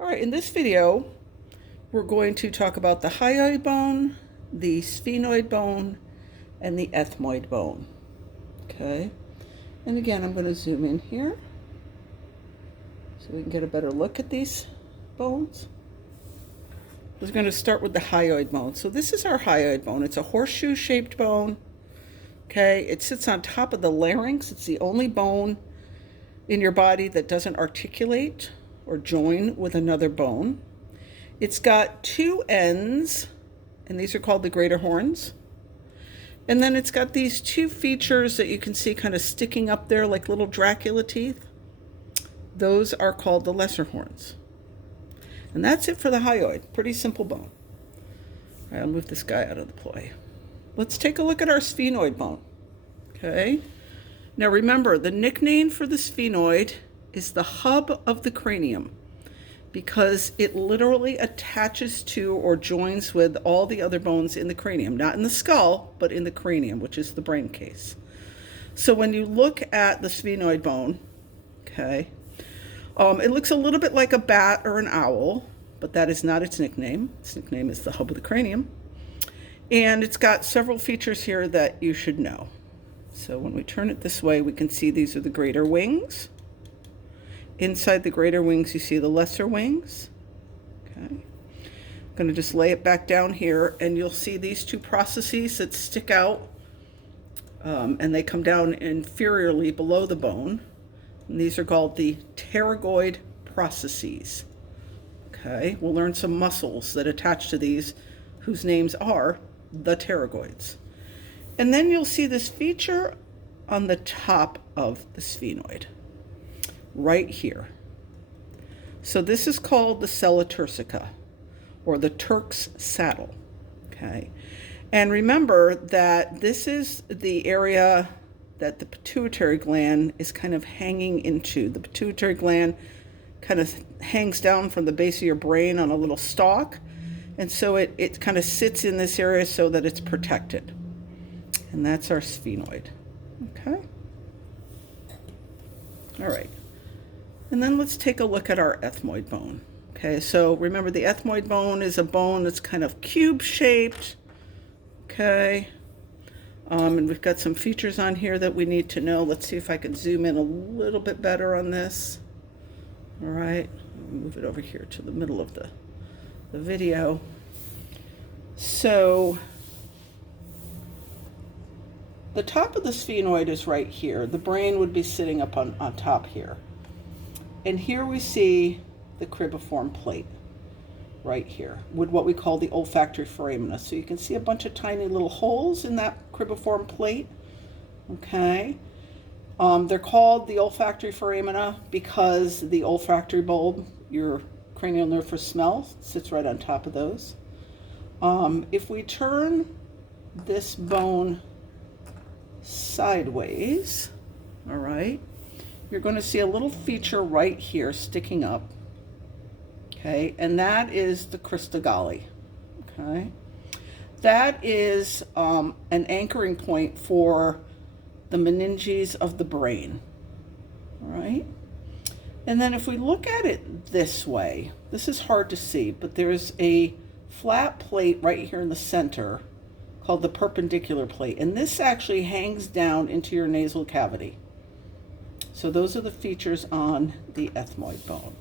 All right, in this video, we're going to talk about the hyoid bone, the sphenoid bone, and the ethmoid bone. Okay, and again, I'm going to zoom in here so we can get a better look at these bones. We're going to start with the hyoid bone. So this is our hyoid bone. It's a horseshoe-shaped bone. Okay, it sits on top of the larynx. It's the only bone in your body that doesn't articulate or join with another bone. It's got two ends, and these are called the greater horns. And then it's got these two features that you can see kind of sticking up there like little Dracula teeth. Those are called the lesser horns. And that's it for the hyoid. Pretty simple bone. All right, I'll move this guy out of the play. Let's take a look at our sphenoid bone. Okay. Now remember, the nickname for the sphenoid is the hub of the cranium because it literally attaches to or joins with all the other bones in the cranium, not in the skull, but in the cranium, which is the brain case. So when you look at the sphenoid bone, okay, it looks a little bit like a bat or an owl, but that is not its nickname. Its nickname is the hub of the cranium. And it's got several features here that you should know. So when we turn it this way, we can see these are the greater wings. Inside the greater wings, you see the lesser wings. Okay. I'm going to just lay it back down here, and you'll see these two processes that stick out, and they come down inferiorly below the bone. And these are called the pterygoid processes. Okay, we'll learn some muscles that attach to these, whose names are the pterygoids. And then you'll see this feature on the top of the sphenoid, right here. So this is called the sella turcica, or the Turk's saddle, okay? And remember that this is the area that the pituitary gland is kind of hanging into. The pituitary gland kind of hangs down from the base of your brain on a little stalk, and so it kind of sits in this area so that it's protected. And that's our sphenoid, okay? All right. And then let's take a look at our ethmoid bone. Okay, so remember the ethmoid bone is a bone that's kind of cube-shaped, okay? And we've got some features on here that we need to know. Let's see if I can zoom in a little bit better on this. All right, move it over here to the middle of the video. So the top of the sphenoid is right here. The brain would be sitting up on top here. And here we see the cribriform plate right here with what we call the olfactory foramina. So you can see a bunch of tiny little holes in that cribriform plate. Okay. They're called the olfactory foramina because the olfactory bulb, your cranial nerve for smell, sits right on top of those. If we turn this bone sideways, all right, you're going to see a little feature right here sticking up, okay, and that is the crista galli, okay. That is an anchoring point for the meninges of the brain, all right. And then if we look at it this way, this is hard to see, but there's a flat plate right here in the center called the perpendicular plate, and this actually hangs down into your nasal cavity. So those are the features on the ethmoid bone.